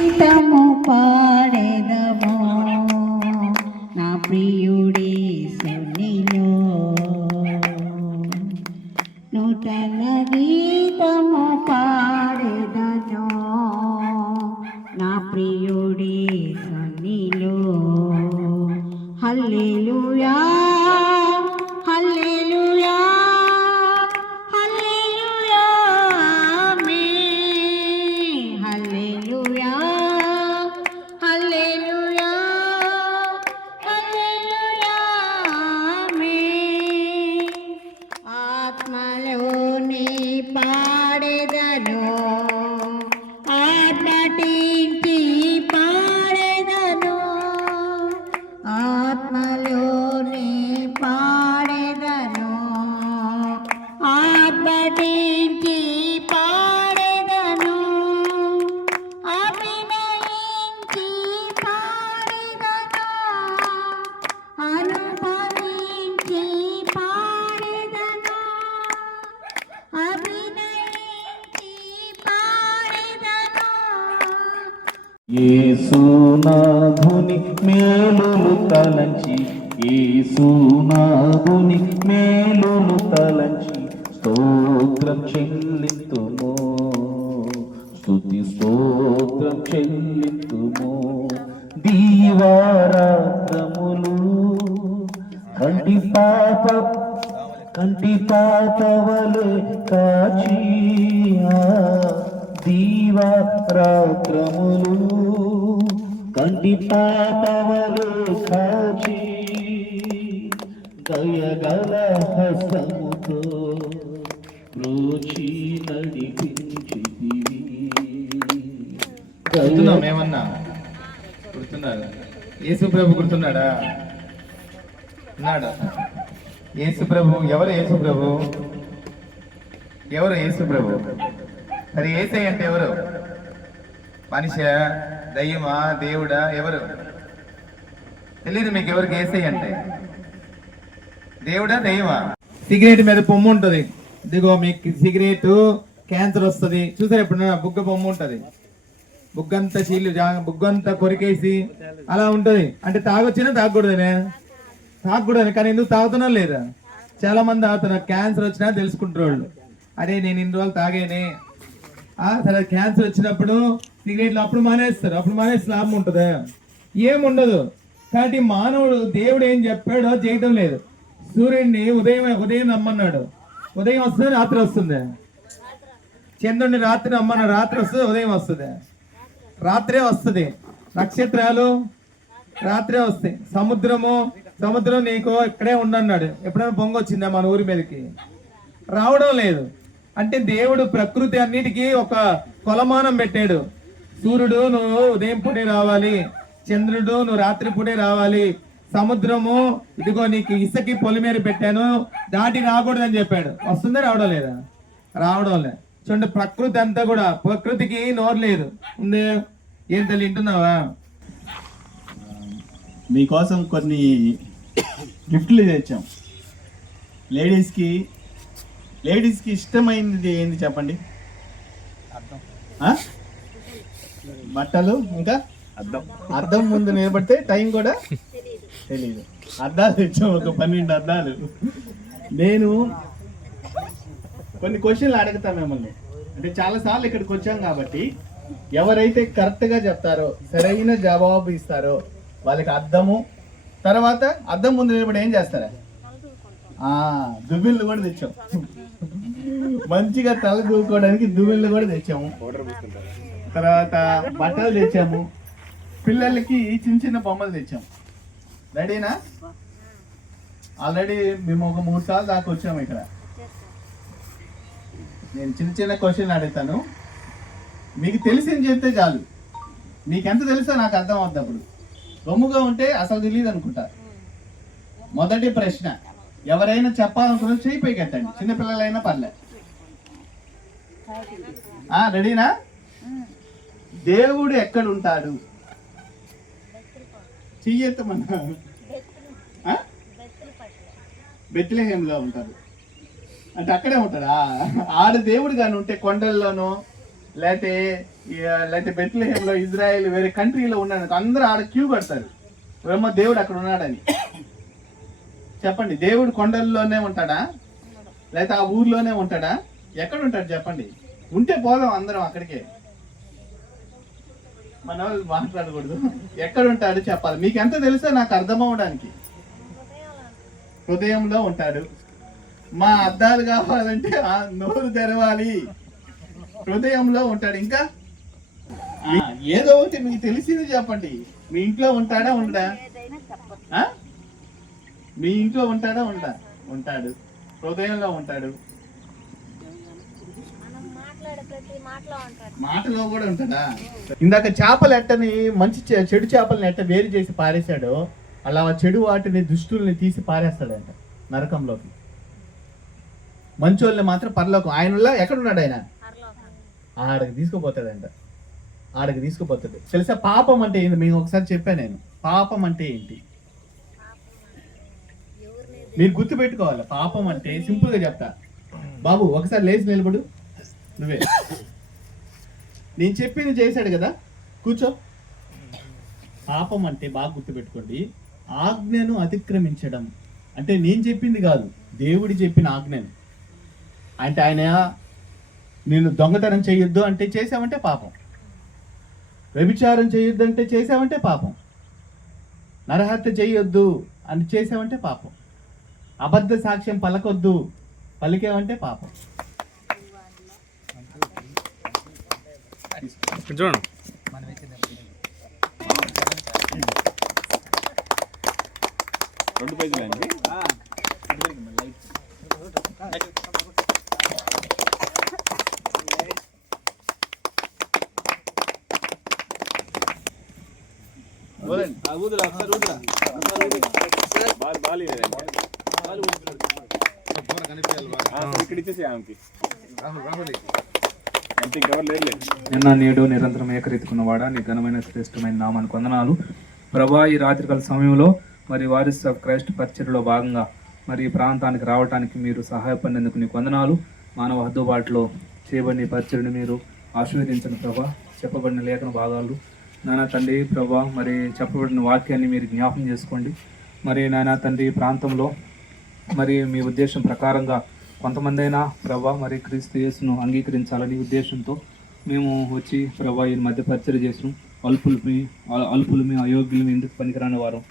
గీతము పాడేదము. నా ప్రియుడే సునిలో నూతన గీతము ఆటటించి పాడెదను. అభినయించి పాడెదను. అనుభవించి పాడెదను. అభినయించి పాడెదను. ఏసునాథుని మేలులు తలంచి ఏసునాథుని మేలులు మేలు స్తోత్రం చెల్లితుము. స్తుతి స్తోత్రం చెల్లితుము. దీవారాత్రములు కంటి పాప కంటి పాపవలే కాచి దీవారాత్రములు కంటి పాపవలే కాచి గయగల హసముతో గుర్తున్నాం ఏమన్నా గుర్తున్నారు? యేసు ప్రభు గుర్తున్నాడా? ఉన్నాడా? యేసు ప్రభు ఎవరు యేసు ప్రభు? ఎవరు యేసు ప్రభు? మరి ఏసై అంటే ఎవరు? మనిషి దయ్యమా దేవుడా ఎవరు? తెలియదు మీకు ఎవరికి ఏసై అంటే. దేవుడా దయ్యమా? సిగరెట్ మీద పొమ్ము ఉంటుంది. ఇదిగో మీకు సిగరెట్ క్యాన్సర్ వస్తుంది. చూసారు ఎప్పుడైనా? బుగ్గ పొమ్ము ఉంటుంది. బుగ్గంత చీలు బుగ్గంత కొరికేసి అలా ఉంటుంది. అంటే తాగొచ్చినా తాగకూడదనే. తాగకూడదు కానీ ఎందుకు తాగుతున్నా లేదా? చాలా మంది తాగుతున్నారు. క్యాన్సర్ వచ్చినా తెలుసుకుంటారు వాళ్ళు. అరే నేను ఇన్ని రోజులు తాగానే. ఆ సరే క్యాన్సర్ వచ్చినప్పుడు సిగరెట్లు అప్పుడు మానేస్తారు. అప్పుడు మానేసి లాభం ఉంటుందా? ఏముండదు. కాబట్టి మానవుడు దేవుడు ఏం చెప్పాడో చేయటం లేదు. సూర్యుడిని ఉదయం ఉదయం నమ్మన్నాడు ఉదయం వస్తుంది? రాత్రి వస్తుంది? చంద్రుడిని రాత్రి నమ్మన్నాడు రాత్రి వస్తుంది? ఉదయం వస్తుంది? రాత్రే వస్తుంది. నక్షత్రాలు రాత్రే వస్తాయి. సముద్రము సముద్రం నీకు ఇక్కడే ఉండన్నాడు ఎప్పుడైనా పొంగ వచ్చిందా మన ఊరి మీదకి? రావడం లేదు. అంటే దేవుడు ప్రకృతి అన్నిటికీ ఒక కొలమానం పెట్టాడు. సూర్యుడు నువ్వు ఉదయం పూటే రావాలి. చంద్రుడు నువ్వు రాత్రి పూటే రావాలి. సముద్రము ఇదిగో నీకు ఇసుకి పొలిమేర పెట్టాను. దాటి రాకూడదని చెప్పాడు. వస్తుందా రావడం లేదా? రావడం లేదు. చూడండి ప్రకృతి అంతా కూడా ప్రకృతికి నోరు లేదు. ఉంది ఏం తల్లి వింటున్నావా? మీకోసం కొన్ని గిఫ్ట్లు తెచ్చాం. లేడీస్కి లేడీస్కి ఇష్టమైనది ఏంది చెప్పండి? ఆ? బట్టలు ఇంకా? అద్దం అద్దం ముందు నిలబడితే టైం కూడా తెలియదు అద్దాలు తెచ్చాం ఒక పన్నెండు అద్దాలు నేను కొన్ని క్వశ్చన్లు అడుగుతాం మిమ్మల్ని. అంటే చాలా సార్లు ఇక్కడికి వచ్చాం కాబట్టి ఎవరైతే కరెక్ట్గా చెప్తారో సరైన జవాబు ఇస్తారో వాళ్ళకి అర్థము. తర్వాత అద్దం ముందు నిలబడి ఏం చేస్తారా? ఆ కూడా తెచ్చాం. మంచిగా తల దూకోవడానికి దువ్వెళ్ళు కూడా తెచ్చాము. తర్వాత బట్టలు తెచ్చాము. పిల్లలకి చిన్న చిన్న బొమ్మలు తెచ్చాము రెడీనా ఆల్రెడీ మేము ఒక మూడు సార్లు దాకా వచ్చాము ఇక్కడ. నేను చిన్న చిన్న క్వశ్చన్ అడుగుతాను. మీకు తెలిసింది చెప్తే చాలు. మీకు ఎంత తెలుసో నాకు అర్థం అవుద్ది అప్పుడు. గమ్ముగా ఉంటే అసలు తెలియదు అనుకుంటా. మొదటి ప్రశ్న ఎవరైనా చెప్పాలనుకున్న చేయి పైకి ఎత్తండి. చిన్నపిల్లలైనా పర్లే. ఆ, రెడీనా? దేవుడు ఎక్కడ ఉంటాడు చెయ్యెత్తమన్నా ఆ? ఉంటాడు. అంటే అక్కడే ఉంటాడా? ఆడ దేవుడు కానీ ఉంటే కొండల్లోనో లేకపోతే లేకపోతే బెత్లహేమ్లో ఇజ్రాయెల్ వేరే కంట్రీలో ఉన్నాడు అందరూ ఆడ క్యూ కడతారు. బ్రహ్మ దేవుడు అక్కడ ఉన్నాడని. చెప్పండి దేవుడు కొండల్లోనే ఉంటాడా? లేకపోతే ఆ ఊర్లోనే ఉంటాడా? ఎక్కడ ఉంటాడు చెప్పండి. ఉంటే పోదాం అందరం అక్కడికే. మన వాళ్ళు మాట్లాడకూడదు. ఎక్కడ ఉంటాడు చెప్పాలి. మీకు ఎంత తెలుసో నాకు అర్థం అవడానికి హృదయంలో ఉంటాడు. మా అద్దాలు కావాలంటే ఆ నోరు తెరవాలి. హృదయంలో ఉంటాడు. ఇంకా? ఏదో ఒకటి మీకు తెలిసింది చెప్పండి. మీ ఇంట్లో ఉంటాడా ఉండడా? మీ ఇంట్లో ఉంటాడా ఉండడా? ఉంటాడు. హృదయంలో ఉంటాడు. మాటలో కూడా ఉంటాడా? ఇందాక చేపలు ఎట్టని మంచి చెడు చేపలను ఎట్ట వేరు చేసి పారేశాడు అలా ఆ చెడు వాటిని దుష్టుల్ని తీసి పారేస్తాడంట నరకంలోకి. మంచోళ్ళని మాత్రం పరలోకం. ఆయనలో ఎక్కడున్నాడు ఆయన? ఆడకి తీసుకుపోతాడంట. ఆడకి తీసుకుపోతాడు. తెలుసా పాపం అంటే ఏంది? మేము ఒకసారి చెప్పాను నేను. పాపం అంటే ఏంటి? మీరు గుర్తు పెట్టుకోవాలి పాపం అంటే సింపుల్గా చెప్తా. బాబు ఒకసారి లేచి నిలబడు. నువ్వే. నేను చెప్పింది చేశాడు కదా. కూర్చో. పాపం అంటే బాగా గుర్తుపెట్టుకోండి. ఆజ్ఞను అతిక్రమించడం. అంటే నేను చెప్పింది కాదు. దేవుడి చెప్పిన ఆజ్ఞను. అంటే ఆయన నేను దొంగతనం చేయొద్దు అంటే చేసావంటే పాపం. వ్యభిచారం చేయొద్దు అంటే చేసావంటే పాపం. నరహత్య చేయొద్దు అని చేసావంటే పాపం. అబద్ధ సాక్ష్యం పలకొద్దు పలికేవంటే పాపం. చూడండి. రెండు పేజీలు ఊదురా ఒకసారి ఊదురా ఇక్కడ ఇచ్చేసి ఆమెకి నిన్న నేడు నిరంతరం ఏకరీతికున్నవాడా నీ ఘనమైన శ్రేష్టమైన నామానికి వందనాలు ప్రభా ఈ రాత్రికాల సమయంలో మరి వారిస్ ఆఫ్ క్రైస్ట్ పరిచర్లో భాగంగా మరి ఈ ప్రాంతానికి రావడానికి మీరు సహాయపడినందుకు నీకు వందనాలు మానవ హద్దుబాటులో చేయబడిన పరిచయని మీరు ఆశీర్వదించండి ప్రభా. చెప్పబడిన లేఖన భాగాలు నానా తండ్రి ప్రభా మరి చెప్పబడిన వాక్యాన్ని మీరు జ్ఞాపం చేసుకోండి. మరి నానా తండ్రి ప్రాంతంలో మరి మీ ఉద్దేశం ప్రకారంగా కొంతమంది అయినా ప్రభా మరి క్రీస్తు యేసును అంగీకరించాలని ఉద్దేశంతో మేము వచ్చి ప్రభా ఈ మధ్య పరిచయం చేసినాం. అల్పులమి అల్పులమి అయోగ్యులమి ఎందుకు పనికిరాని వారం?